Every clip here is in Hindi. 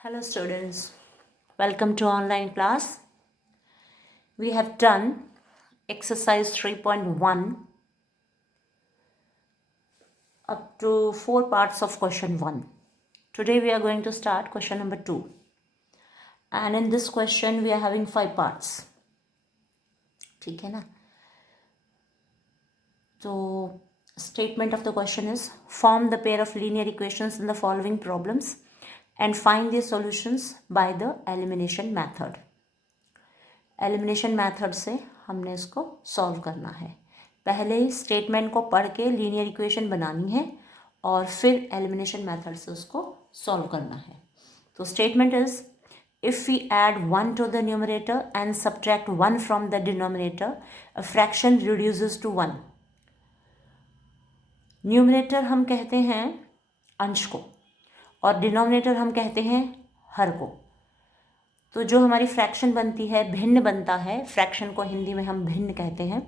Hello students, welcome to online class. We have done exercise 3.1 up to 4 parts of question 1. Today we are going to start question number 2. And in this question we are having 5 parts. ठीक है ना? So statement of the question is form the pair of linear equations in the following problems and find the solutions by the elimination method. Elimination method से हमने इसको सॉल्व करना है. पहले स्टेटमेंट को पढ़ के लीनियर इक्वेशन बनानी है और फिर एलिमिनेशन मेथड से उसको सॉल्व करना है. तो statement is if we add 1 to the numerator and subtract 1 from the denominator, a fraction reduces to 1. Numerator हम कहते हैं अंश को और डिनोमिनेटर हम कहते हैं हर को. तो जो हमारी फ्रैक्शन बनती है, भिन्न बनता है, फ्रैक्शन को हिंदी में हम भिन्न कहते हैं,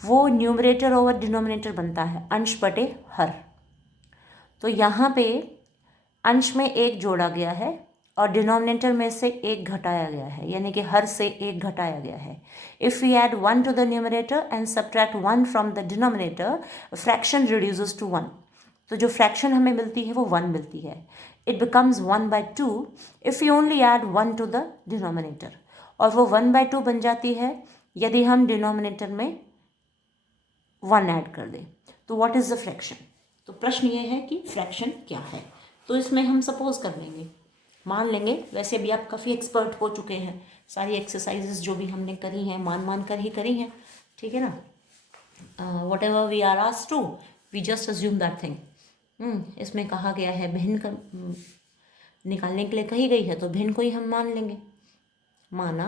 वो न्यूमरेटर ओवर डिनोमिनेटर बनता है, अंश बटे हर. तो यहाँ पे अंश में एक जोड़ा गया है और डिनोमिनेटर में से एक घटाया गया है, यानी कि हर से एक घटाया गया है. If we add 1 to the numerator and subtract 1 from the denominator, fraction reduces to 1. तो जो फ्रैक्शन हमें मिलती है वो 1 मिलती है. It becomes 1/2 if you only add 1 to the denominator. और वो 1/2 बन जाती है यदि हम डिनोमिनेटर में 1 ऐड कर दें. तो व्हाट इज़ द फ्रैक्शन? तो प्रश्न ये है कि फ्रैक्शन क्या है. तो इसमें हम सपोज कर लेंगे, मान लेंगे, वैसे भी आप काफ़ी एक्सपर्ट हो चुके हैं, सारी एक्सरसाइजेज जो भी हमने करी हैं मान कर ही करी हैं, ठीक है ना. Whatever we are asked to, we just assume that thing. इसमें कहा गया है भिन्न निकालने के लिए कही गई है, तो भिन्न को ही हम मान लेंगे. माना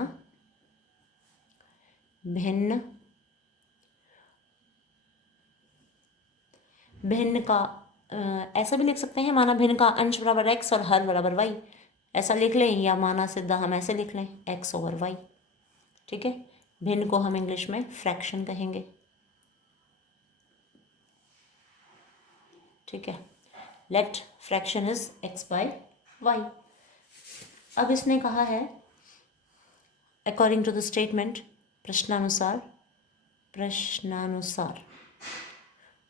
भिन्न का ऐसा भी लिख सकते हैं, माना भिन्न का अंश बराबर x और हर बराबर y, ऐसा लिख लें, या माना सीधा हम ऐसे लिख लें x ओवर y. ठीक है. भिन्न को हम इंग्लिश में फ्रैक्शन कहेंगे. ठीक है. Let fraction is x/y. अब इसने कहा है अकॉर्डिंग टू द स्टेटमेंट, प्रश्नानुसार,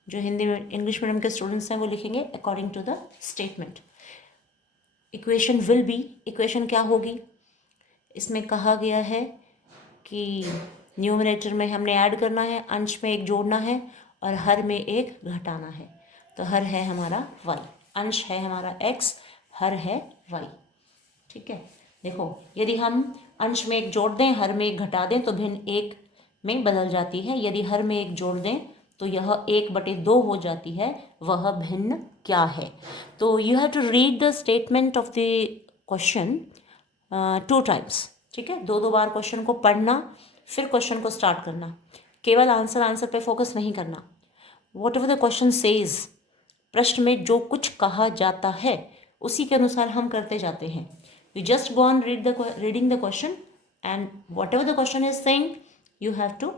जो हिंदी में इंग्लिश मीडियम के स्टूडेंट्स हैं वो लिखेंगे according to the statement. Equation will be, equation क्या होगी, इसमें कहा गया है कि न्यूमरेटर में हमने ऐड करना है, अंश में एक जोड़ना है और हर में एक घटाना है. तो हर है हमारा y, अंश है हमारा x, हर है y. ठीक है. देखो, यदि हम अंश में एक जोड़ दें, हर में एक घटा दें, तो भिन्न एक में बदल जाती है. यदि हर में एक जोड़ दें तो यह 1/2 हो जाती है. वह भिन्न क्या है? तो you have to read the statement of the question 2 times. ठीक है. 2 बार क्वेश्चन को पढ़ना, फिर क्वेश्चन को स्टार्ट करना. केवल आंसर पे फोकस नहीं करना. What ever the question says, प्रश्न में जो कुछ कहा जाता है उसी के अनुसार हम करते जाते हैं. You just go on reading the question and whatever the question is saying you have to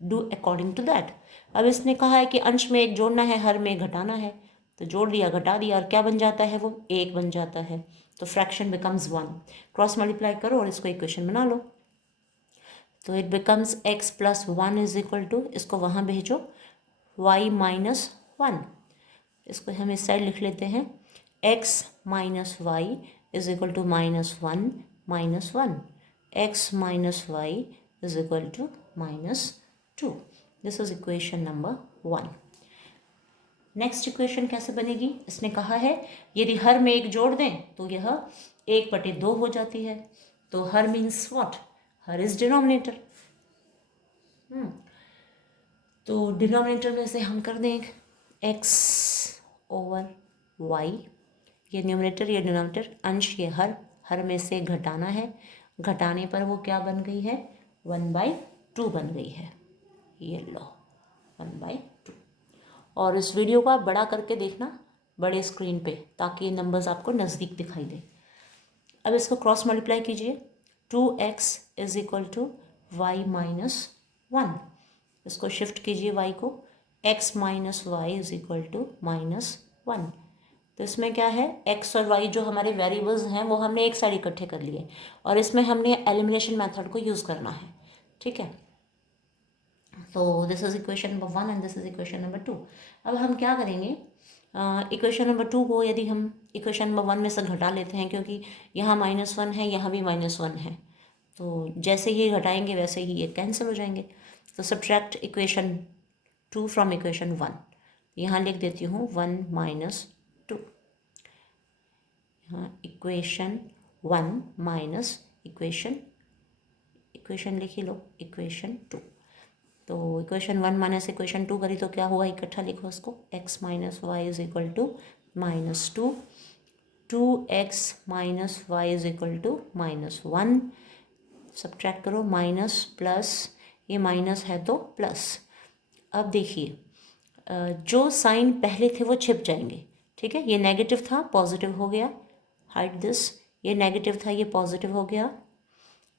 do according to that. अब इसने कहा है कि अंश में एक जोड़ना है, हर में घटाना है, तो जोड़ दिया, घटा दिया, और क्या बन जाता है, वो 1 बन जाता है. तो फ्रैक्शन बिकम्स 1. क्रॉस मल्टीप्लाई करो और इसको इक्वेशन बना लो. तो it becomes x + 1 is equal to, इसको वहाँ भेजो, y - 1. इसको हम इस साइड लिख लेते हैं, x - y is equal to -1 - 1. x - y is equal to -2. This is equation number 1. Next equation कैसे बनेगी? इसने कहा है यदि हर में एक जोड़ दें तो यह 1/2 हो जाती है. तो हर मीन्स व्हाट? हर इज डिनोमिनेटर. तो डिनोमिनेटर में से हम कर दें x ओवर y. ये न्यूमरेटर, ये डिनोमिनेटर, अंश ये हर में से घटाना है. घटाने पर वो क्या बन गई है? 1/2 बन गई है. ये लो 1/2. और इस वीडियो को आप बड़ा करके देखना बड़े स्क्रीन पे, ताकि ये नंबर्स आपको नज़दीक दिखाई दे. अब इसको क्रॉस मल्टीप्लाई कीजिए. 2x is equal to y - 1. इसको शिफ्ट कीजिए y को. x - y is equal to -1. तो इसमें क्या है, एक्स और वाई जो हमारे वेरिएबल्स हैं वो हमने एक साइड इकट्ठे कर लिए और इसमें हमने एलिमिनेशन मेथड को यूज़ करना है, ठीक है। तो this is equation number 1 and this is equation number 2। अब हम क्या करेंगे, इक्वेशन नंबर 2 को यदि हम इक्वेशन नंबर 1 में से घटा लेते हैं, क्योंकि यहाँ -1 है, यहाँ भी -1 है, तो जैसे ही घटाएंगे वैसे ही ये कैंसिल हो जाएंगे। तो सब्ट्रैक्ट इक्वेशन 2 फ्रॉम इक्वेशन 1। यहाँ लिख देती हूँ 1 - 2, हाँ, इक्वेशन 1 माइनस इक्वेशन लिख ही लो, इक्वेशन 2। तो इक्वेशन 1 माइनस इक्वेशन 2 करी तो क्या हुआ, इकट्ठा लिखो इसको, x - y is equal to -2, 2x - y is equal to -1। Subtract करो, माइनस प्लस, ये माइनस है तो प्लस। अब देखिए जो साइन पहले थे वो छिप जाएंगे, ठीक है। ये नेगेटिव था, पॉजिटिव हो गया, हाइड दिस। ये नेगेटिव था, ये पॉजिटिव हो गया,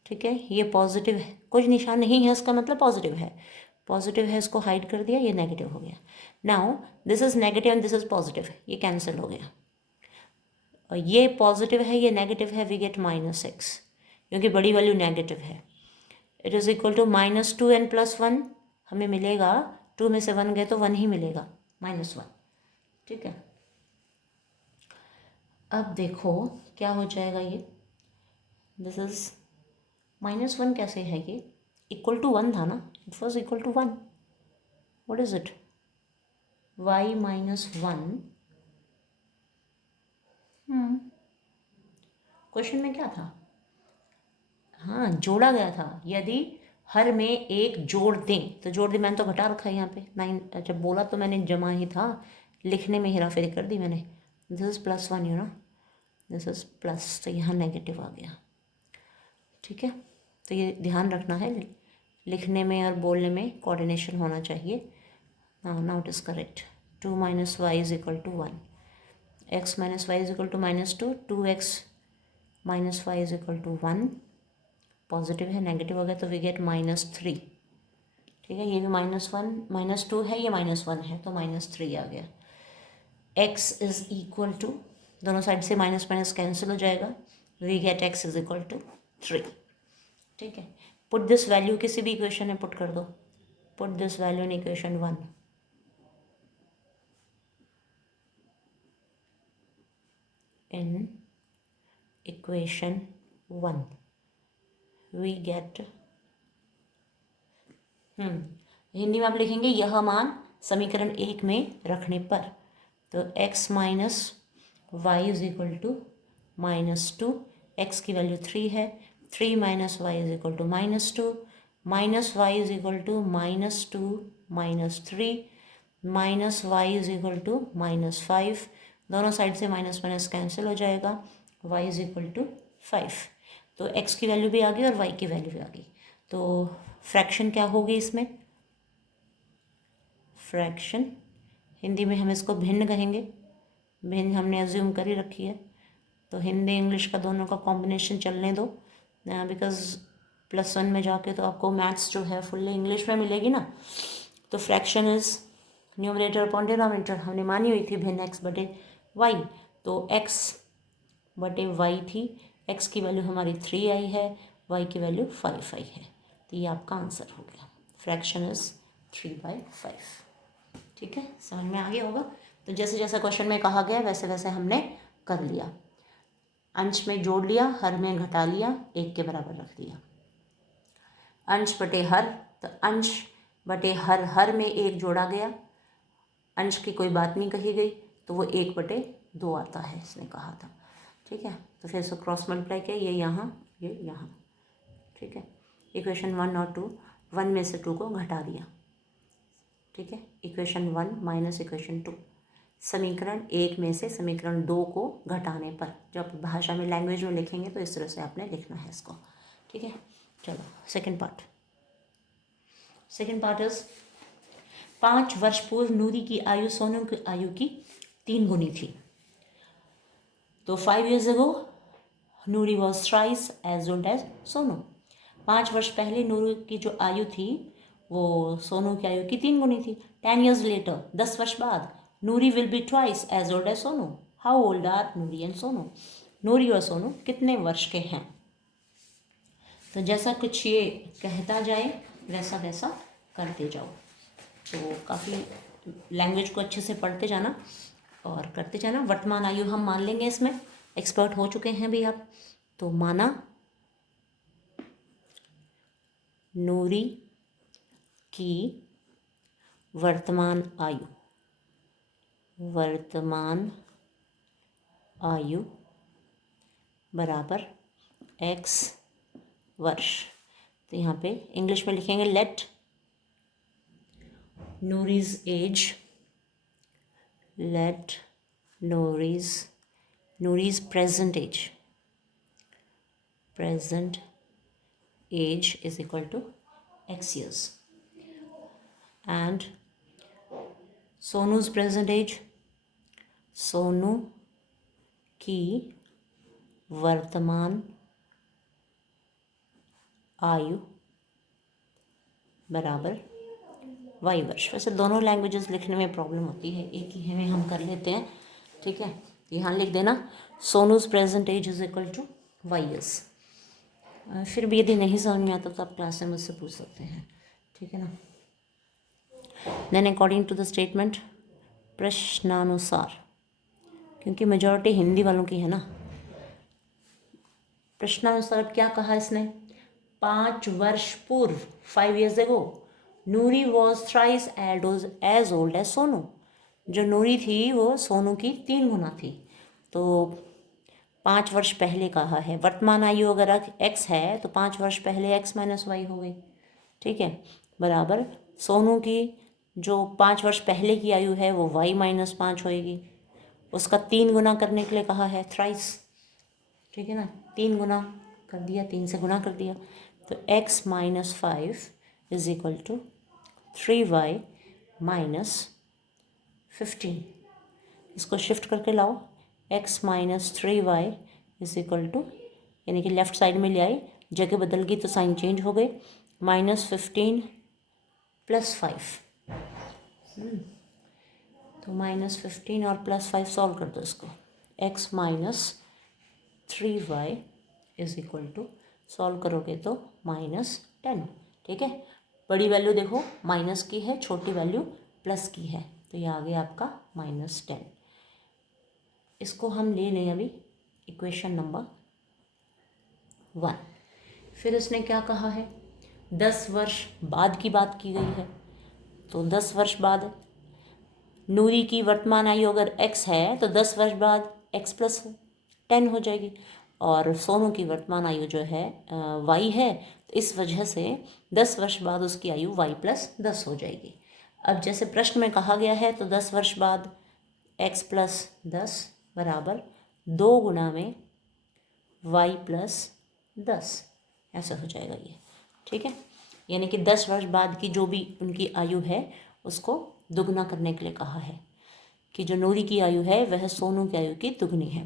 ठीक है। ये पॉजिटिव है, कुछ निशान नहीं है इसका मतलब पॉजिटिव है, पॉजिटिव है, इसको हाइड कर दिया, ये नेगेटिव हो गया। Now this is negative and this is positive, ये कैंसिल हो गया। और ये पॉजिटिव है, ये नेगेटिव है, वी गेट -x, क्योंकि बड़ी वैल्यू नेगेटिव है। It is equal to -2 and +1, हमें मिलेगा 2 में से 1 गए तो 1 ही मिलेगा, -1, ठीक है। अब देखो क्या हो जाएगा, ये दिस इज -1 कैसे है, ये इक्वल टू 1 था ना, it was equal to 1, what is it, y - 1। Question में क्या था, हाँ जोड़ा गया था, यदि हर में एक जोड़ दें तो जोड़ दें, मैंने तो घटा रखा है यहाँ पे 9, जब बोला तो मैंने जमा ही था, लिखने में हेरा फेरी कर दी मैंने। This is +1, you know, this is plus, तो यहाँ नेगेटिव आ गया, ठीक है। तो ये ध्यान रखना है, लिखने में और बोलने में कोऑर्डिनेशन होना चाहिए। Now it is correct, 2 - y is equal to 1, x - y is equal to -2, 2x - y is equal to 1, positive है, नेगेटिव हो गया तो वी गेट -3, ठीक है। ये भी -1 -2 है, ये -1 है तो -3 आ गया। x इज इक्वल टू, दोनों साइड से माइनस माइनस कैंसिल हो जाएगा, we get x is equal to 3, ठीक है। पुट दिस वैल्यू किसी भी इक्वेशन में पुट कर दो, put this value in equation 1, in equation 1 we get, Hindi में आप लिखेंगे यह मान समीकरण 1 में रखने पर, तो x - y is equal to -2, x की वैल्यू 3 है, 3 - y is equal to -2, -y is equal to -2 -3, -y is equal to -5, दोनों साइड से माइनस माइनस कैंसिल हो जाएगा, y इज इक्वल टू 5। तो x की वैल्यू भी आ गई और y की वैल्यू भी आ गई। तो फ्रैक्शन क्या होगी इसमें, फ्रैक्शन हिंदी में हम इसको भिन्न कहेंगे, भिन्न हमने अज्यूम कर ही रखी है, तो हिंदी इंग्लिश का दोनों का कॉम्बिनेशन चलने दो, बिकॉज +1 में जाके तो आपको मैथ्स जो है फुल्ली इंग्लिश में मिलेगी ना। तो fraction is numerator upon denominator, हमने मानी हुई थी भिन्न x बटे y, तो x बटे y थी, x की वैल्यू हमारी 3 आई है, y की वैल्यू 5 आई है, तो ये आपका आंसर हो गया, फ्रैक्शन इज 3/5, ठीक है। समझ में आ गया होगा। तो जैसे जैसा क्वेश्चन में कहा गया वैसे वैसे हमने कर लिया, अंश में जोड़ लिया, हर में घटा लिया, 1 के बराबर रख दिया, अंश बटे हर, तो अंश बटे हर में 1 जोड़ा गया, अंश की कोई बात नहीं कही गई तो वो 1/2 आता है, इसने कहा था, ठीक है। तो फिर इसको क्रॉस मल्टीप्लाई किया, ये यहाँ, ठीक है। इक्वेशन 1 और 2, 1 में से 2 को घटा दिया, ठीक है। इक्वेशन 1 माइनस इक्वेशन 2, समीकरण 1 में से समीकरण 2 को घटाने पर, जब भाषा में लैंग्वेज में लिखेंगे तो इस तरह से आपने लिखना है इसको, ठीक है। चलो सेकंड पार्ट इज 5 वर्ष पूर्व नूरी की आयु सोनू की आयु की 3 गुनी थी। तो 5 years ago Noori was thrice as old as Sonu. 5 वर्ष पहले नूरी की जो आयु थी वो सोनू की आयु की 3 गुनी थी। 10 years later, 10 वर्ष बाद, Nuri will be twice as old as Sonu. How old are Nuri and Sonu, Nuri और सोनू कितने वर्ष के हैं। तो जैसा कुछ ये कहता जाए वैसा वैसा करते जाओ। तो काफ़ी लैंग्वेज को अच्छे से पढ़ते जाना और करते जाना। वर्तमान आयु हम मान लेंगे, इसमें एक्सपर्ट हो चुके हैं भी आप। तो माना नूरी की वर्तमान आयु, वर्तमान आयु बराबर x वर्ष। तो यहाँ पे इंग्लिश में लिखेंगे let Nuri's age, let Nuri's present age is equal to x years and Sonu's present age, Sonu की वर्तमान आयु बराबर y वर्ष। वैसे दोनों लैंग्वेजेस लिखने में प्रॉब्लम होती है, एक ही है में हम कर लेते हैं, ठीक है। यहाँ लिख देना Sonu's present age is equal to y years। फिर भी यदि नहीं समझ में आता तो आप क्लास में मुझसे पूछ सकते हैं, ठीक है ना। Then according to the statement, प्रश्नानुसार, क्योंकि मेजॉरिटी हिंदी वालों की है ना। प्रश्नानुसार क्या कहा इसने, 5 वर्ष पूर्व, 5 years ago, Noori was thrice as old as Sonu. जो नूरी थी वो सोनू की 3 गुना थी। तो 5 वर्ष पहले कहा है। वर्तमान आयु अगर x है तो 5 वर्ष पहले x माइनस वाई हो गई, ठीक है, बराबर सोनू की जो 5 वर्ष पहले की आयु है वो y माइनस 5 होएगी। उसका 3 गुना करने के लिए कहा है, थ्राइस, ठीक है ना। 3 गुना कर दिया, 3 से गुना कर दिया, तो x minus 5 is equal to 3y minus 15। इसको शिफ्ट करके लाओ, x minus 3y is equal to, यानी कि लेफ्ट साइड में ले आई, जगह बदल गई तो साइन चेंज हो गए, माइनस 15 प्लस 5। तो माइनस 15 और प्लस 5 सॉल्व कर दो इसको। x minus 3y is equal to, solve करोगे तो माइनस 10, ठीक है। बड़ी वैल्यू देखो माइनस की है, छोटी वैल्यू प्लस की है, तो ये आ गया आपका माइनस 10। इसको हम ले लें अभी इक्वेशन नंबर 1। फिर इसने क्या कहा है, 10 वर्ष बाद की बात की गई है। तो 10 वर्ष बाद नूरी की वर्तमान आयु अगर x है तो 10 वर्ष बाद x प्लस 10 हो जाएगी, और सोनू की वर्तमान आयु जो है y है, तो इस वजह से 10 वर्ष बाद उसकी आयु y प्लस 10 हो जाएगी। अब जैसे प्रश्न में कहा गया है तो 10 वर्ष बाद x प्लस 10 बराबर 2 गुना में y प्लस 10, ऐसा हो जाएगा ये, ठीक है। यानी कि 10 वर्ष बाद की जो भी उनकी आयु है उसको दुगना करने के लिए कहा है, कि जो नूरी की आयु है वह सोनू की आयु की दुगनी है।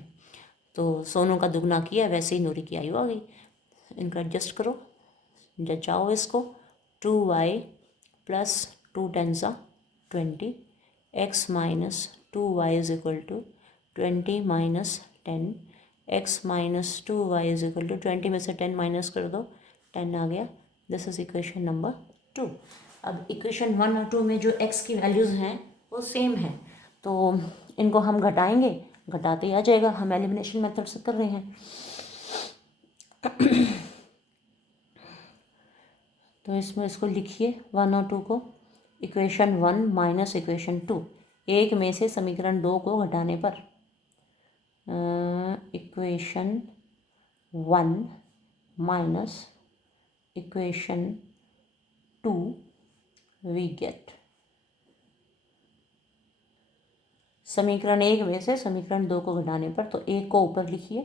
तो सोनू का दुगना किया, वैसे ही नूरी की आयु आ गई। इनको एडजस्ट करो, जचाओ इसको, 2y plus 2 10 20, x minus 2y is equal to 20 minus 10, x minus 2y is equal to 20 में से 10 माइनस कर दो, 10 आ गया। This is equation number 2। अब इक्वेशन 1 और 2 में जो x की वैल्यूज़ हैं वो सेम है, तो इनको हम घटाएंगे, घटाते ही आ जाएगा। हम एलिमिनेशन मेथड से कर रहे हैं। तो इसमें इसको लिखिए 1 और 2 को, इक्वेशन 1 माइनस इक्वेशन 2, एक में से समीकरण 2 को घटाने पर equation 1 minus equation 2 we get, समीकरण 1 में से समीकरण 2 को घटाने पर, तो 1 को ऊपर लिखिए,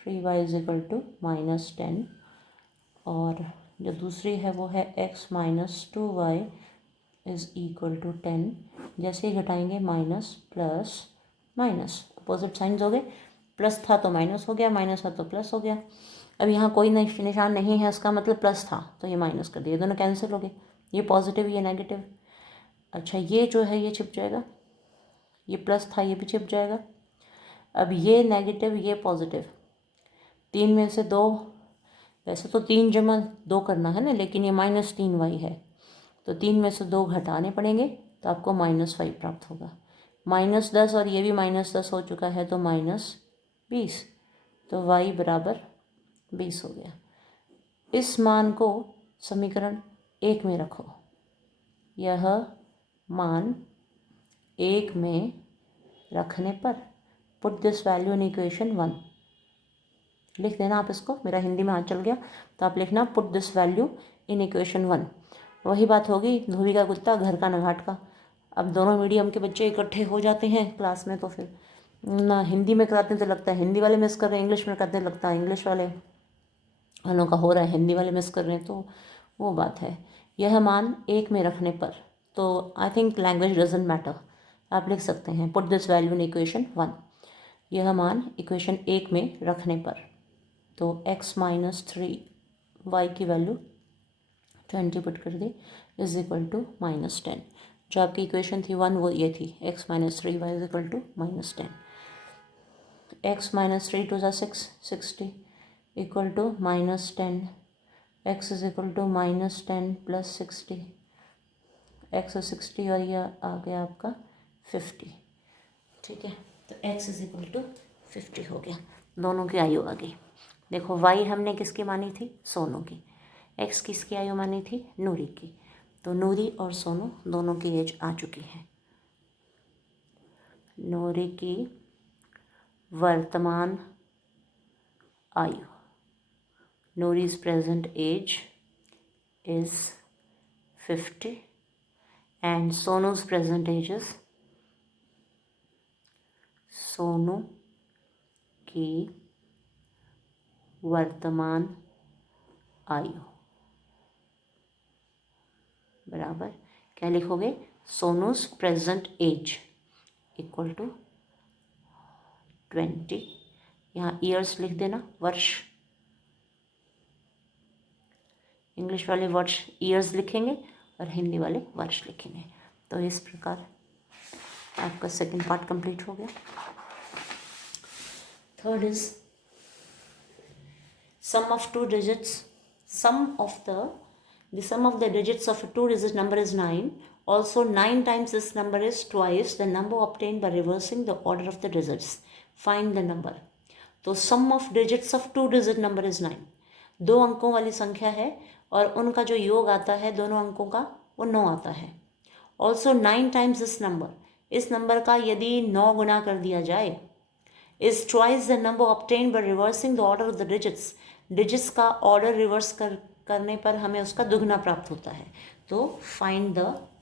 3y is equal to minus 10, और जो दूसरी है वो है x minus 2y is equal to 10। जैसे ही घटाएंगे minus plus minus, opposite signs हो गए, प्लस था तो माइनस हो गया, माइनस था तो प्लस हो गया। अब यहाँ कोई निशान नहीं है, इसका मतलब प्लस था, तो ये माइनस कर दिया, दोनों कैंसिल हो गए, ये पॉजिटिव ये नेगेटिव। अच्छा ये जो है ये छिप जाएगा, ये प्लस था ये भी छिप जाएगा, अब ये नेगेटिव ये पॉजिटिव, 3 में से 2, वैसे तो 3 जमा 2 करना है ना, लेकिन ये -3y है, तो 3 में से 2 घटाने पड़ेंगे तो आपको -5 प्राप्त होगा। -10 और ये भी -10 हो चुका है तो -20, तो y बराबर 20 हो गया। इस मान को समीकरण 1 में रखो, यह मान 1 में रखने पर put this value in equation 1, लिख देना आप इसको, मेरा हिंदी में हाथ चल गया तो आप लिखना put this value in equation 1। वही बात होगी धोबी का कुत्ता घर का न घाट का। अब दोनों मीडियम के बच्चे इकट्ठे हो जाते हैं क्लास में तो फिर ना हिंदी में कराते हैं तो लगता है हिंदी वाले मिस कर रहे हैं, इंग्लिश में कराते हैं लगता है इंग्लिश वालों का हो रहा है, हिंदी वाले मिस कर रहे हैं, तो वो बात है। यह मान 1 में रखने पर, तो I think language doesn't matter, आप लिख सकते हैं put this value in equation 1। यह मान इक्वेशन 1 में रखने पर, तो x -3y की वैल्यू 20 पुट कर दी इज इक्वल टू -10। जो आपकी इक्वेशन थी 1 वो ये थी, x -3y is equal to -10। x -3 2 6 60 equal to -10, x is equal to -10 plus 60, x 60 और यह आ गया आपका 50। ठीक है, तो x इज इक्वल टू 50 हो गया, दोनों की आयु आ गई। देखो y हमने किसकी मानी थी, सोनू की, x किसकी आयु मानी थी, नूरी की, तो नूरी और सोनू दोनों की एज आ चुकी है। नूरी की वर्तमान आयु, नूरी's present age is 50 and Sonu's present age is, Sonu की वर्तमान आयु बराबर क्या लिखोगे, सोनू's प्रेजेंट एज इक्वल टू 20, यहाँ ईयर्स लिख देना, वर्ष, इंग्लिश वाले वर्ष ईयर्स लिखेंगे और हिंदी वाले वर्ष लिखेंगे। तो इस प्रकार आपका सेकंड पार्ट कंप्लीट हो गया। Third is sum of two digits, the sum of the digits of a two-digit number is 9. Also 9 times this number is twice the number obtained by reversing the order of the digits. Find the number. तो sum of digits of two-digit number is 9. 2 अंकों वाली संख्या है और उनका जो योग आता है दोनों अंकों का वो 9 आता है। Also 9 times this number, इस नंबर का यदि 9 गुना कर दिया जाए, is twice the number obtained by reversing the order of the digits. Digits का ऑर्डर रिवर्स करने पर हमें उसका दुगना प्राप्त होता है। तो फाइंड द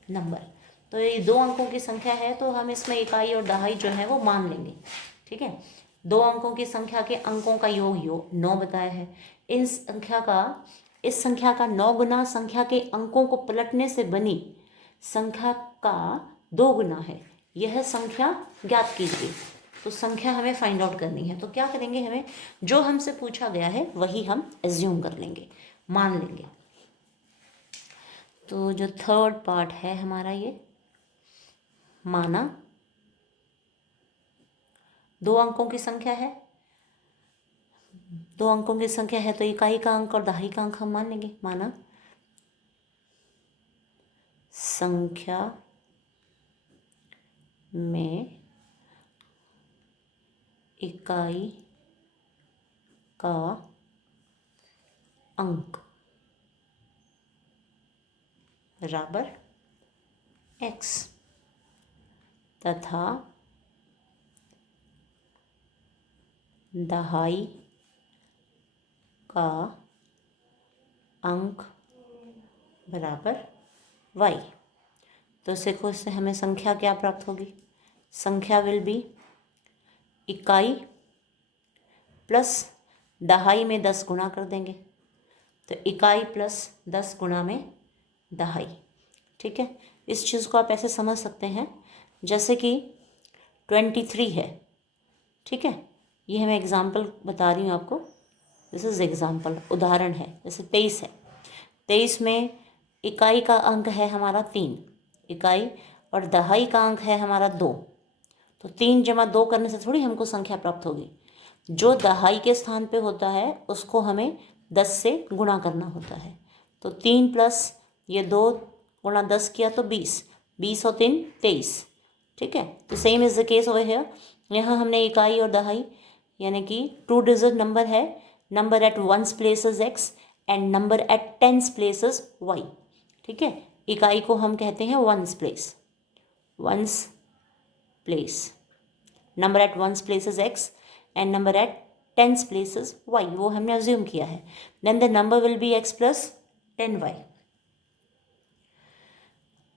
नंबर, तो ये 2 अंकों की संख्या है तो हम इसमें इकाई और दहाई जो है वो मान लेंगे। ठीक है, 2 अंकों की संख्या के अंकों का योग 9 बताया है। इस संख्या का 9 गुना संख्या के अंकों को पलटने से बनी संख्या का 2 गुना है, यह संख्या ज्ञात कीजिए। तो संख्या हमें फाइंड आउट करनी है, तो क्या करेंगे, हमें जो हमसे पूछा गया है वही हम एज्यूम कर लेंगे, मान लेंगे। तो जो थर्ड पार्ट है हमारा ये माना, 2 अंकों की संख्या है, 2 अंकों की संख्या है तो इकाई का अंक और दहाई का अंक हम मान लेंगे। माना संख्या में इकाई का अंक बराबर x तथा दहाई का अंक बराबर y। तो देखो इससे हमें संख्या क्या प्राप्त होगी, संख्या विल बी इकाई प्लस दहाई में 10 गुना कर देंगे, तो इकाई प्लस 10 गुना में दहाई। ठीक है, इस चीज़ को आप ऐसे समझ सकते हैं जैसे कि 23 है। ठीक है, ये मैं एग्जाम्पल बता रही हूँ आपको, दिस इज़ एग्जाम्पल, उदाहरण है। जैसे 23 है, 23 में इकाई का अंक है हमारा 3 इकाई और दहाई का अंक है हमारा 2, तो 3 जमा 2 करने से थोड़ी हमको संख्या प्राप्त होगी। जो दहाई के स्थान पे होता है उसको हमें 10 से गुणा करना होता है। तो 3 प्लस ये 2 गुणा 10 किया तो 20, 20 और 3 23। ठीक है, तो same is the case over here. यहाँ हमने इकाई और दहाई यानी कि 2 डिजिट नंबर है, number at ones places x and number at tens places y। ठीक है, इकाई को हम कहते हैं ones place, ones place, number at ones places x and number at tens places y, वो हमने अज्यूम किया है। Then the number will be x plus 10y।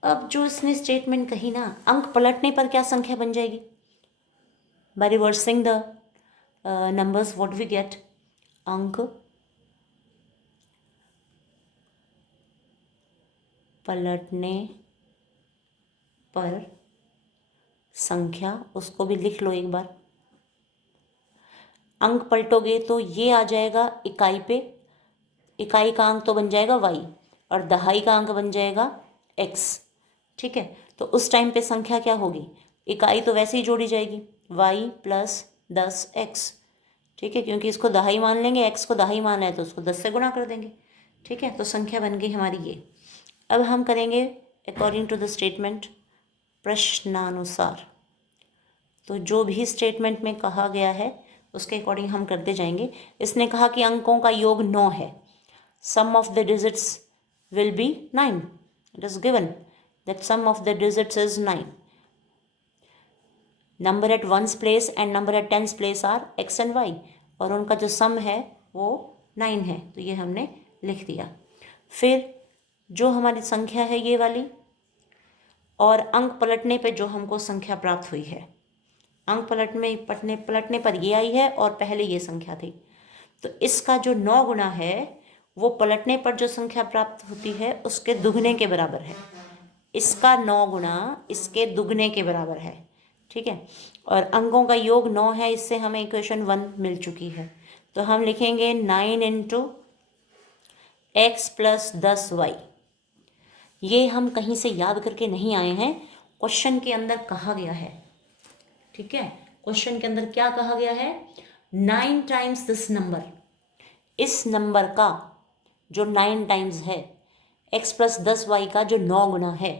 अब जो इसने स्टेटमेंट कही ना, अंक पलटने पर क्या संख्या बन जाएगी? By reversing the numbers what we get, अंक पलटने पर संख्या, उसको भी लिख लो एक बार। अंक पलटोगे तो ये आ जाएगा इकाई पे, इकाई का अंक तो बन जाएगा y और दहाई का अंक बन जाएगा x। ठीक है, तो उस टाइम पे संख्या क्या होगी? इकाई तो वैसे ही जोड़ी जाएगी y प्लस 10x। ठीक है, क्योंकि इसको दहाई मान लेंगे, x को दहाई माना है तो उसको 10 से गुणा कर देंगे। ठीक है, तो संख्या बन गई हमारी ये। अब हम करेंगे अकॉर्डिंग टू द स्टेटमेंट, प्रश्नानुसार। तो जो भी स्टेटमेंट में कहा गया है उसके अकॉर्डिंग हम करते जाएंगे। इसने कहा कि अंकों का योग 9 है, sum of the digits will be 9। It is given that sum of the digits is 9। Number at once place and number at tens place are x and y, और उनका जो सम है वो 9 है, तो ये हमने लिख दिया। फिर जो हमारी संख्या है ये वाली, और अंक पलटने पे जो हमको संख्या प्राप्त हुई है, अंक पलटने पर ये आई है और पहले ये संख्या थी, तो इसका जो 9 गुना है वो पलटने पर जो संख्या प्राप्त होती है उसके दुगने के बराबर है। इसका 9 गुना इसके दुगने के बराबर है। ठीक है, और अंकों का योग 9 है, इससे हमें इक्वेशन 1 मिल चुकी है। तो हम लिखेंगे 9 इंटू एक्स प्लस 10y। ये हम कहीं से याद करके नहीं आए हैं, क्वेश्चन के अंदर कहा गया है। ठीक है, क्वेश्चन के अंदर क्या कहा गया है? 9 टाइम्स दिस नंबर, इस नंबर का जो 9 टाइम्स है, x प्लस 10y का जो 9 गुना है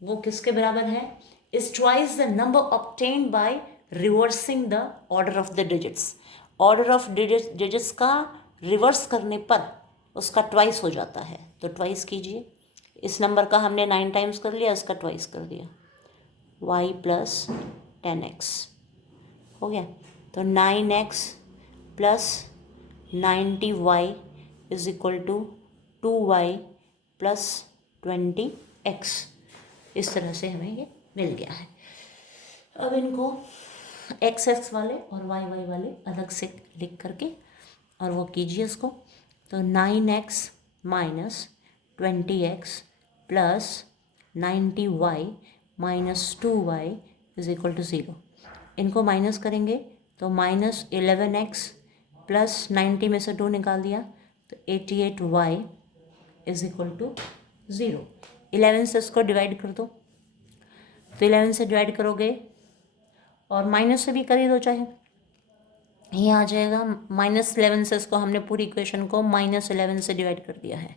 वो किसके बराबर है? Is twice the number obtained by reversing the order of the digits. Order of digits का रिवर्स करने पर उसका ट्वाइस हो जाता है, तो ट्वाइस कीजिए। इस नंबर का हमने 9 टाइम्स कर लिया, इसका ट्वाइस कर दिया, y प्लस 10x हो गया। तो 9x plus 90y is equal to 2y plus 20x। इस तरह से हमें ये मिल गया है। अब इनको x वाले और y वाले अलग से लिख करके और वो कीजिए इसको। तो 9x minus 20x plus 90y minus 2y is equal to 0। इनको माइनस करेंगे तो माइनस 11x प्लस 90 में से 2 निकाल दिया तो 88y इज इक्वल टू 0। 11 से इसको डिवाइड कर दो, तो 11 से डिवाइड करोगे और माइनस से भी कर ही दो चाहे, ये आ जाएगा माइनस 11 से। इसको हमने पूरी इक्वेशन को माइनस 11 से डिवाइड कर दिया है।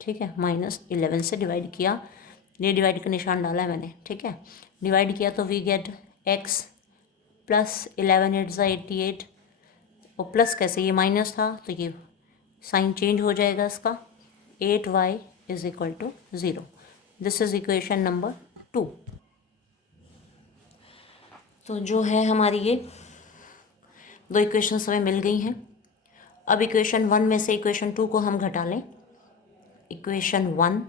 ठीक है, माइनस 11 से डिवाइड किया, ये डिवाइड का निशान डाला है मैंने। ठीक है, डिवाइड किया तो वी गेट x प्लस 11 8 88, और प्लस कैसे, ये माइनस था तो ये साइन चेंज हो जाएगा इसका, 8y is equal to 0। This is equation number 2। तो जो है हमारी ये 2 इक्वेशंस हमें मिल गई हैं। अब इक्वेशन 1 में से इक्वेशन 2 को हम घटा लें। इक्वेशन 1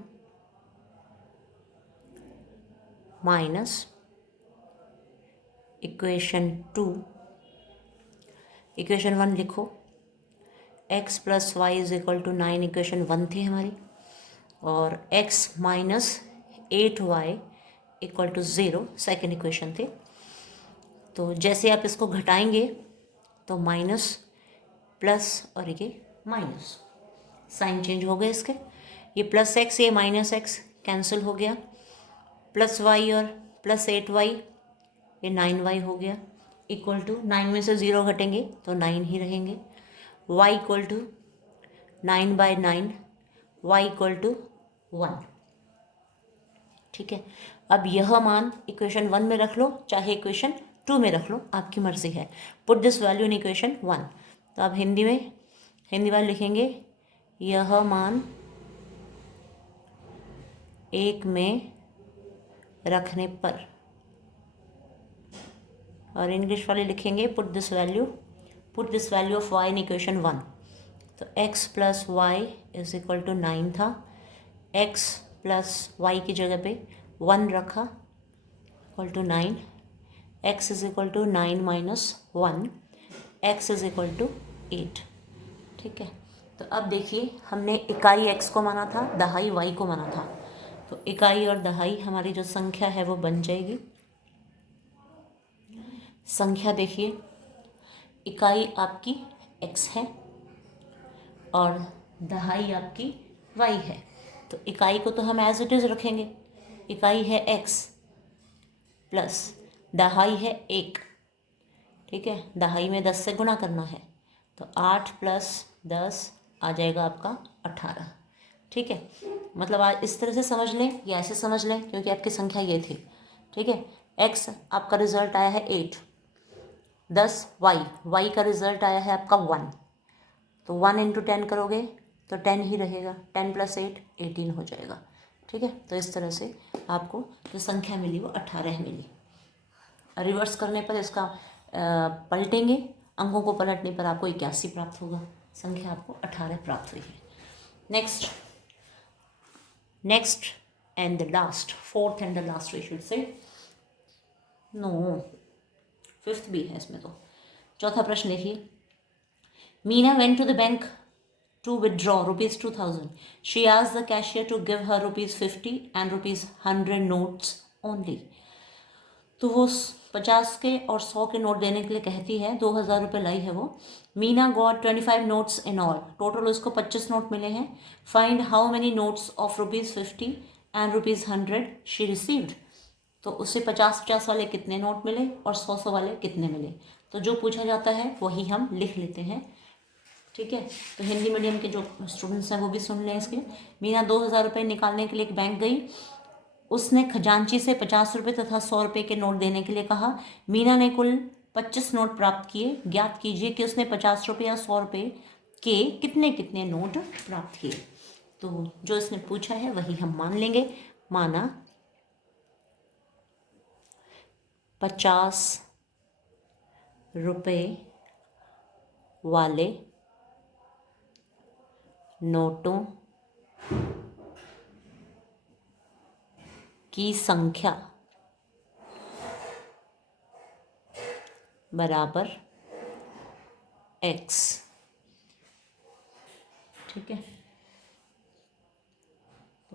माइनस इक्वेशन 2, इक्वेशन 1 लिखो, x plus y is equal to 9 equation 1 थी हमारी, और x minus 8y equal to 0 second equation थी। तो जैसे आप इसको घटाएंगे तो माइनस प्लस और ये माइनस, साइन चेंज हो गए इसके, ये प्लस x ये माइनस x कैंसिल हो गया, प्लस y और प्लस 8y ये 9y हो गया, इक्वल टू 9 में से 0 घटेंगे तो 9 ही रहेंगे। y equal to 9/9, y equal to 1। ठीक है, अब यह मान इक्वेशन 1 में रख लो, चाहे इक्वेशन 2 में रख लो, आपकी मर्जी है। Put this value in equation 1। तो अब हिंदी वाले लिखेंगे यह मान 1 में रखने पर, और इंग्लिश वाले लिखेंगे put this value of y in equation 1। तो x plus y is equal to 9 था, x प्लस वाई की जगह पे 1 रखा, equal to 9, x is equal to 9 minus 1, x is equal to 8। ठीक है, तो अब देखिए हमने इकाई x को माना था, दहाई y को माना था, तो इकाई और दहाई हमारी जो संख्या है वो बन जाएगी। संख्या देखिए, इकाई आपकी x है और दहाई आपकी y है, तो इकाई को तो हम एज इट इज़ रखेंगे, इकाई है x प्लस दहाई है 1। ठीक है, दहाई में 10 से गुणा करना है, तो 8 प्लस 10 आ जाएगा आपका 18। ठीक है, मतलब आज इस तरह से समझ लें या ऐसे समझ लें, क्योंकि आपकी संख्या ये थी। ठीक है, x आपका रिजल्ट आया है 8, 10 y का रिजल्ट आया है आपका 1, तो 1 इंटू 10 करोगे तो 10 ही रहेगा, 10 प्लस 8 18 हो जाएगा। ठीक है, तो इस तरह से आपको जो संख्या मिली वो 18 मिली। रिवर्स करने पर इसका पलटेंगे, अंकों को पलटने पर आपको 81 प्राप्त होगा, संख्या आपको 18 प्राप्त हुई है। Next and the last, fourth and the last we should say, no fifth भी है इसमें। तो चौथा प्रश्न देखिए, Meena went to the bank to withdraw rupees 2000. She asked the cashier to give her rupees 50 and rupees 100 notes only. तो वो 50 के और 100 के नोट देने के लिए कहती है, 2000 रुपये लाई है वो। Meena got 25 notes in all, total उसको 25 नोट मिले हैं। Find how many notes of rupees 50 and rupees 100 she received. तो उससे 50 वाले कितने नोट मिले और 100 वाले कितने मिले, तो जो पूछा जाता है वही हम लिख लेते हैं। ठीक है, तो हिंदी मीडियम के जो स्टूडेंट्स हैं वो भी सुन लें इसके। मीना 2000 रुपये निकालने के लिए एक बैंक गई, उसने खजांची से 50 रुपये तथा 100 रुपये के नोट देने के लिए कहा। मीना ने कुल 25 नोट प्राप्त किए, ज्ञात कीजिए कि उसने 50 रुपये या 100 रुपये के कितने कितने नोट प्राप्त किए। तो जो इसने पूछा है वही हम मान लेंगे। माना 50 रुपये वाले नोटों की संख्या बराबर x। ठीक है,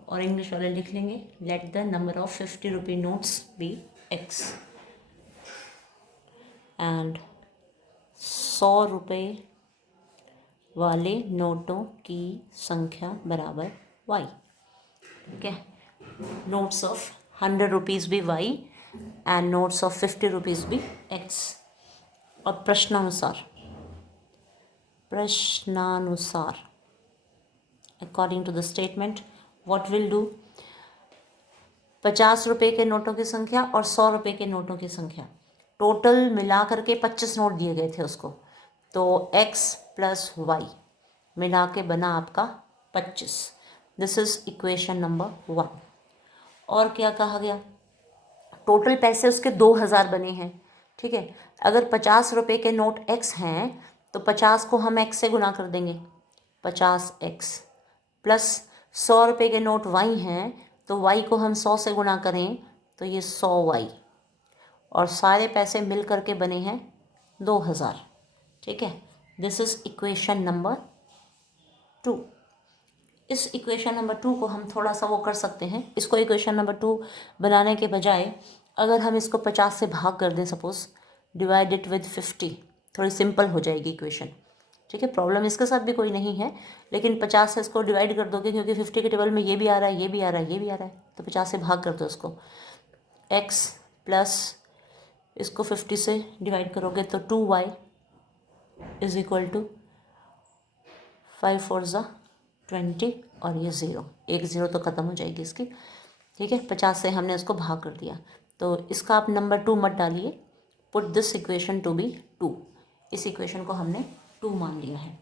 और इंग्लिश वाले लिख लेंगे, लेट द नंबर ऑफ 50 रुपये नोट्स बी x एंड 100 रुपये वाले नोटों की संख्या बराबर y। ठीक है, नोट्स ऑफ 100 रुपीज़ भी y and notes of 50 rupees भी x। और प्रश्नानुसार according to the statement what will do, 50 रुपये के नोटों की संख्या और 100 रुपये के नोटों की संख्या, टोटल मिला करके 25 नोट दिए गए थे उसको, तो x प्लस वाई मिला के बना आपका 25। This is equation number 1। और क्या कहा गया, टोटल पैसे उसके 2000 बने हैं। ठीक है, अगर 50 रुपये के नोट x हैं तो 50 को हम x से गुना कर देंगे, 50x प्लस 100 रुपये के नोट y हैं तो y को हम 100 से गुना करें तो ये 100y, और सारे पैसे मिल करके बने हैं 2000। ठीक है, दिस इज इक्वेशन नंबर 2। इस इक्वेशन नंबर 2 को हम थोड़ा सा वो कर सकते हैं, इसको इक्वेशन नंबर 2 बनाने के बजाय अगर हम इसको 50 से भाग कर दें, सपोज डिवाइड इट विद 50, थोड़ी सिंपल हो जाएगी इक्वेशन। ठीक है, प्रॉब्लम इसके साथ भी कोई नहीं है, लेकिन 50 से इसको डिवाइड कर दोगे, क्योंकि 50 के टेबल में ये भी आ रहा है, ये भी आ रहा है, ये भी आ रहा है, तो 50 से भाग कर दो इसको। x प्लस इसको 50 से डिवाइड करोगे तो 2y इज इक्वल टू 5 4 ज़ा 20 और ये 0, एक 0 तो ख़त्म हो जाएगी इसकी। ठीक है, 50 से हमने इसको भाग कर दिया, तो इसका आप नंबर 2 मत डालिए। Put this equation to be 2, इस इक्वेशन को हमने 2 मान लिया है।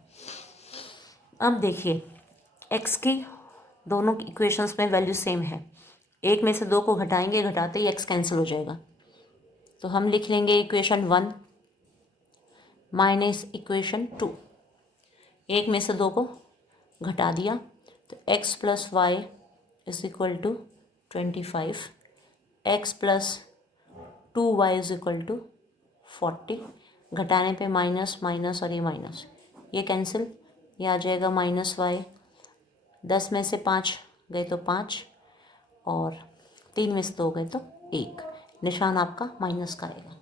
अब देखिए x की दोनों इक्वेशंस में वैल्यू सेम है, एक में से 2 को घटाएंगे, घटाते ही x कैंसिल हो जाएगा, तो हम लिख लेंगे इक्वेशन 1 माइनस इक्वेशन 2। एक में से 2 को घटा दिया तो x plus y is equal to 25, x plus 2y is equal to 40, घटाने पे माइनस माइनस और ये माइनस, ये कैंसिल, ये आ जाएगा माइनस वाई, 10 में से 5 गए तो 5 और 3 में से 2 गए तो 1, निशान आपका माइनस का आएगा।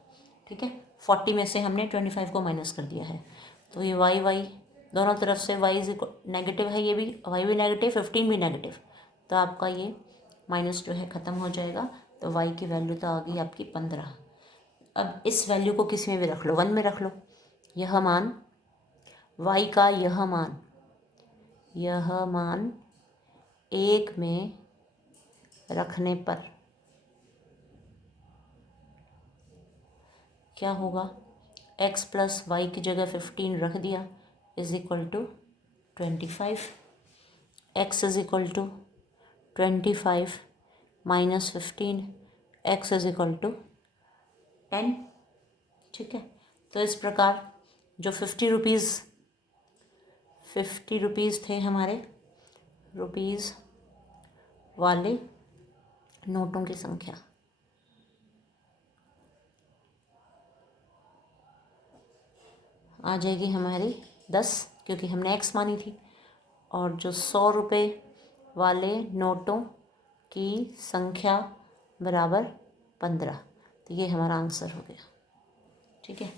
ठीक है, 40 में से हमने 25 को माइनस कर दिया है, तो ये वाई दोनों तरफ से y इज नेगेटिव है, ये भी y भी नेगेटिव, 15 भी नेगेटिव, तो आपका ये माइनस जो है ख़त्म हो जाएगा, तो y की वैल्यू तो आ गई आपकी 15। अब इस वैल्यू को किस में भी रख लो, 1 में रख लो, यह मान y का यह मान 1 में रखने पर क्या होगा, x प्लस वाई की जगह 15 रख दिया is equal to 25, x is equal to 25 minus 15, x is equal to 10। ठीक है, तो इस प्रकार जो 50 रुपीज़ थे हमारे रुपीज़ वाले नोटों की संख्या आ जाएगी हमारी 10, क्योंकि हमने x मानी थी, और जो 100 रुपये वाले नोटों की संख्या बराबर 15, तो ये हमारा आंसर हो गया। ठीक है,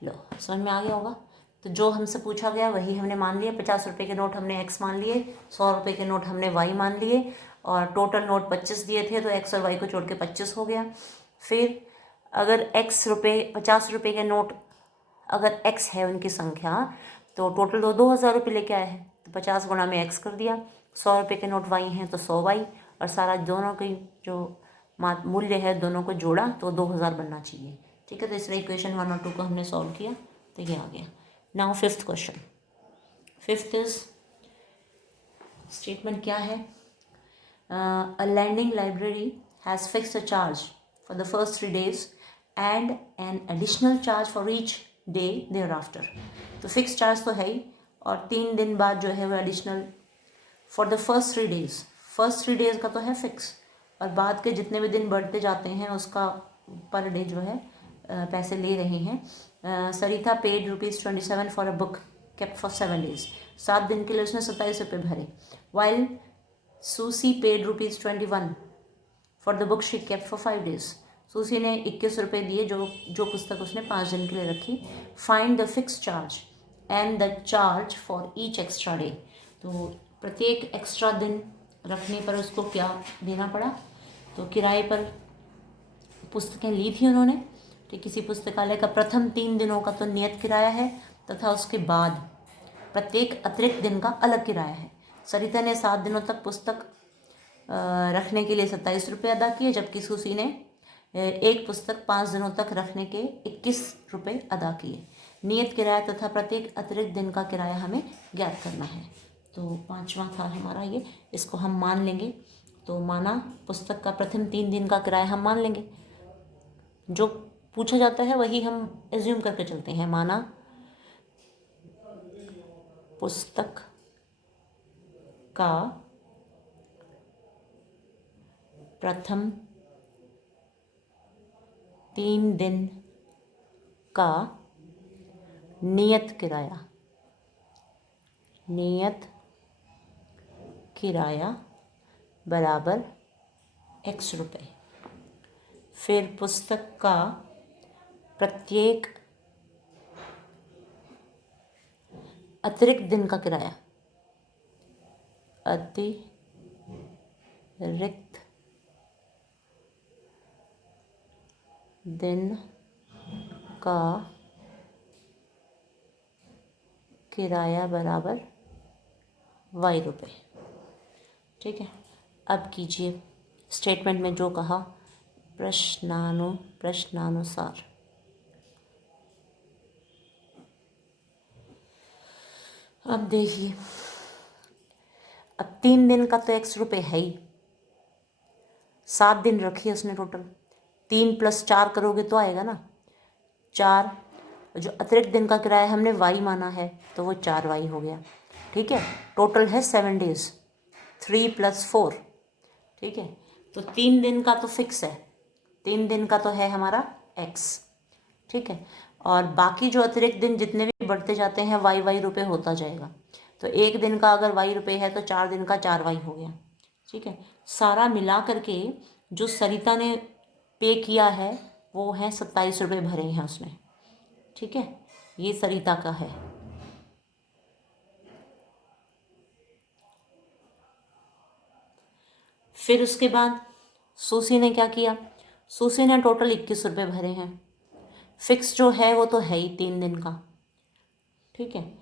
लो समझ में आ गया होगा। तो जो हमसे पूछा गया वही हमने मान लिया, 50 रुपये के नोट हमने x मान लिए, 100 रुपये के नोट हमने y मान लिए, और टोटल नोट 25 दिए थे, तो x और y को जोड़ के 25 हो गया। फिर अगर 50 रुपये के नोट अगर x है उनकी संख्या, तो टोटल 2000 रुपये लेके आए हैं, तो 50 गुणा में x कर दिया, 100 रुपये के नोट y हैं तो 100y, और सारा दोनों की जो मूल्य है दोनों को जोड़ा तो 2000 बनना चाहिए। ठीक है, तो इसलिए इक्वेशन 1 और 2 को हमने सॉल्व किया, तो ये आ गया। Now fifth question, fifth is statement क्या है, a landing library has fixed a charge for the first 3 days and an additional charge for each day thereafter. तो फिक्स चार्ज तो है ही, और 3 दिन बाद जो है वो additional for the first 3 days, first 3 days का तो है फिक्स, और बाद के जितने भी दिन बढ़ते जाते हैं उसका पर डे जो है पैसे ले रहे हैं। Sarita paid ₹27 for a book kept for 7 days, 7 दिन के लिए उसने 27 रुपये भरे, while Susie paid ₹21 for the book she kept for 5 days, Susie ने 21 रुपये दिए जो पुस्तक उसने 5 दिन के लिए रखी। Find the fix charge and the charge for each extra day, तो प्रत्येक एक्स्ट्रा दिन रखने पर उसको क्या देना पड़ा, तो किराए पर पुस्तकें ली थी उन्होंने, तो किसी पुस्तकालय का प्रथम 3 दिनों का तो नियत किराया है, तथा उसके बाद प्रत्येक अतिरिक्त दिन का अलग किराया है। सरिता ने 7 दिनों तक पुस्तक रखने के लिए 27 रुपये अदा किए, जबकि सूसी ने एक पुस्तक 5 दिनों तक रखने के 21 रुपये अदा किए। नियत किराया तथा प्रत्येक अतिरिक्त दिन का किराया हमें ज्ञात करना है। तो 5वां था हमारा ये, इसको हम मान लेंगे। तो माना पुस्तक का प्रथम 3 दिन का किराया हम मान लेंगे, जो पूछा जाता है वही हम एज्यूम करके चलते हैं। माना पुस्तक का प्रथम 3 दिन का नियत किराया बराबर x रुपये। फिर पुस्तक का प्रत्येक अतिरिक्त दिन का किराया, अतिरिक्त दिन का किराया बराबर y रुपये। ठीक है, अब कीजिए स्टेटमेंट में जो कहा प्रश्नानुसार। अब देखिए, अब 3 दिन का तो x रुपये है ही, 7 दिन रखी है उसने टोटल, 3 + 4 करोगे तो आएगा ना 4। जो अतिरिक्त दिन का किराया हमने y माना है तो वो 4y हो गया। ठीक है, टोटल है 7 डेज, 3 + 4। ठीक है, तो 3 दिन का तो फिक्स है, 3 दिन का तो है हमारा x। ठीक है, और बाकी जो अतिरिक्त दिन जितने भी बढ़ते जाते हैं y रुपये होता जाएगा। तो 1 दिन का अगर y रुपये है तो 4 दिन का 4y हो गया। ठीक है, सारा मिला करके जो सरिता ने पे किया है वो है 27 रुपये भरे हैं उसने। ठीक है, ये सरिता का है। फिर उसके बाद सूसी ने क्या किया, सूसी ने टोटल 21 रुपये भरे हैं। फिक्स जो है वो तो है ही 3 दिन का। ठीक है,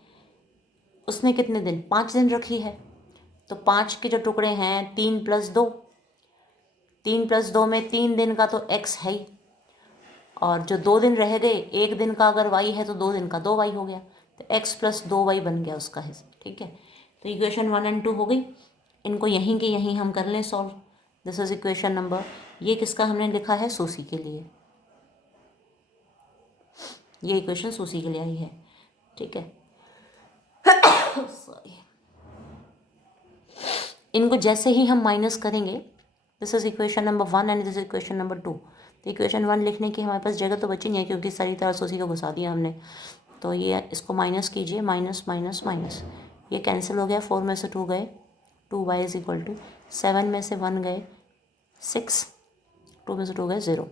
उसने कितने दिन, 5 दिन रखी है, तो 5 के जो टुकड़े हैं 3 + 2, 3 + 2 में 3 दिन का तो x है ही, और जो 2 दिन रह गए, 1 दिन का अगर y है तो 2 दिन का 2y हो गया, तो x + 2y बन गया उसका हिस्सा। ठीक है, तो इक्वेशन 1 और 2 हो गई। इनको यहीं के यहीं हम कर लें solve. This is equation number, ये किसका हमने लिखा है, सूसी के लिए, ये इक्वेशन सूसी के लिए आई है। ठीक है, सॉरी, इनको जैसे ही हम माइनस करेंगे, this is equation number 1 and this is equation number 2, तो इक्वेशन 1 लिखने की हमारे पास जगह तो बची नहीं है क्योंकि सरिता और सूसी को घुसा दिया हमने। तो ये इसको माइनस कीजिए, माइनस माइनस माइनस, ये कैंसिल हो गया, 4 में से 2 गए, 2y = 7 में से 1 गए 6, 2 में से 2 गए 0।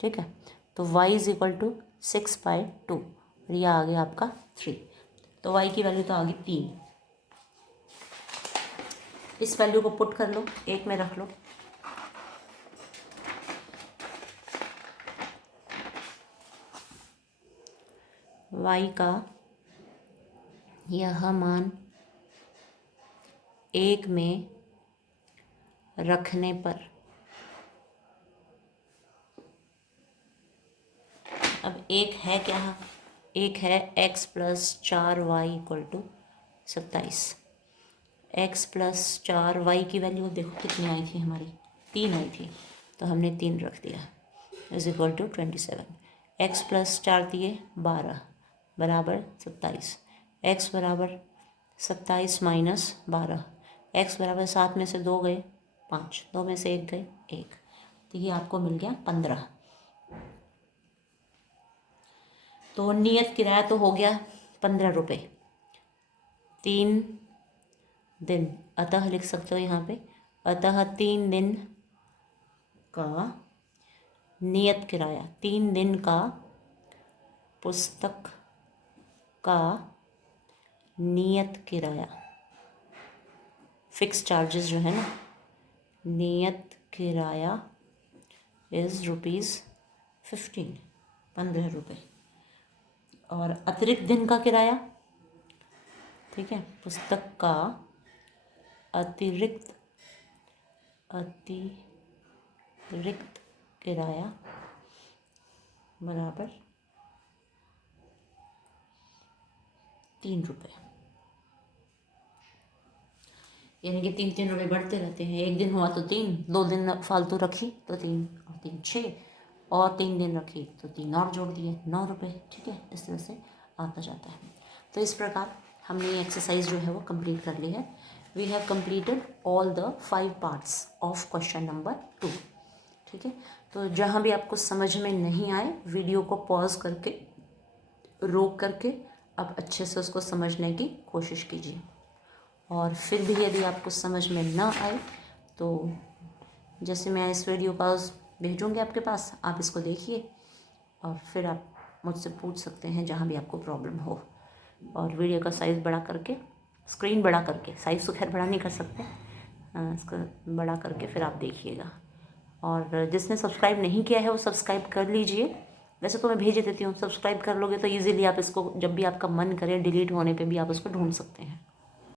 ठीक है, तो y = 6/2, और यह आ गया आपका 3। तो y की वैल्यू तो आ गई 3। इस वैल्यू को पुट कर लो, 1 में रख लो, y का यह मान 1 में रखने पर, अब 1 है क्या, 1 है x + 4y = 27। x + 4y की वैल्यू देखो कितनी आई थी हमारी, 3 आई थी, तो हमने 3 रख दिया, = 27। x + 4 दिए 12 बराबर 27, x बराबर 27 - 12, x बराबर 7 में से 2 गए 5, 2 में से 1 गए 1, तो ये आपको मिल गया 15। तो नियत किराया तो हो गया 15 रुपये, 3 दिन, अतः लिख सकते हो यहाँ पे, अतः 3 दिन का नियत किराया, 3 दिन का पुस्तक का नियत किराया, फिक्स चार्जेस जो है ना, नियत किराया इज़ ₹15, 15 रुपये। और अतिरिक्त दिन का किराया, ठीक है, पुस्तक का अतिरिक्त किराया बराबर 3 रुपये, यानी कि 3-3 रुपये बढ़ते रहते हैं। 1 दिन हुआ तो 3, 2 दिन फालतू रखी तो 3 और 3 6, और 3 दिन रखी तो 3 और जोड़ दिए, 9 रुपये। ठीक है, इस तरह से आता जाता है। तो इस प्रकार हमने ये एक्सरसाइज जो है वो कंप्लीट कर ली है। We have completed all the 5 parts of question number 2। ठीक है, तो जहाँ भी आपको समझ में नहीं आए, वीडियो को पॉज करके, रोक करके अब अच्छे से उसको समझने की कोशिश कीजिए। और फिर भी यदि आपको समझ में ना आए तो जैसे मैं इस वीडियो का भेजूँगी आपके पास, आप इसको देखिए और फिर आप मुझसे पूछ सकते हैं जहाँ भी आपको प्रॉब्लम हो। और वीडियो का साइज़ बड़ा करके, स्क्रीन बड़ा करके, साइज़ तो खैर बड़ा नहीं कर सकते, इसको बड़ा करके फिर आप देखिएगा। और जिसने सब्सक्राइब नहीं किया है वो सब्सक्राइब कर लीजिए वैसे तो मैं भेज देती हूँ, सब्सक्राइब कर लोगे तो ईजिली आप इसको जब भी आपका मन करे डिलीट होने पे भी आप उसको ढूंढ सकते हैं।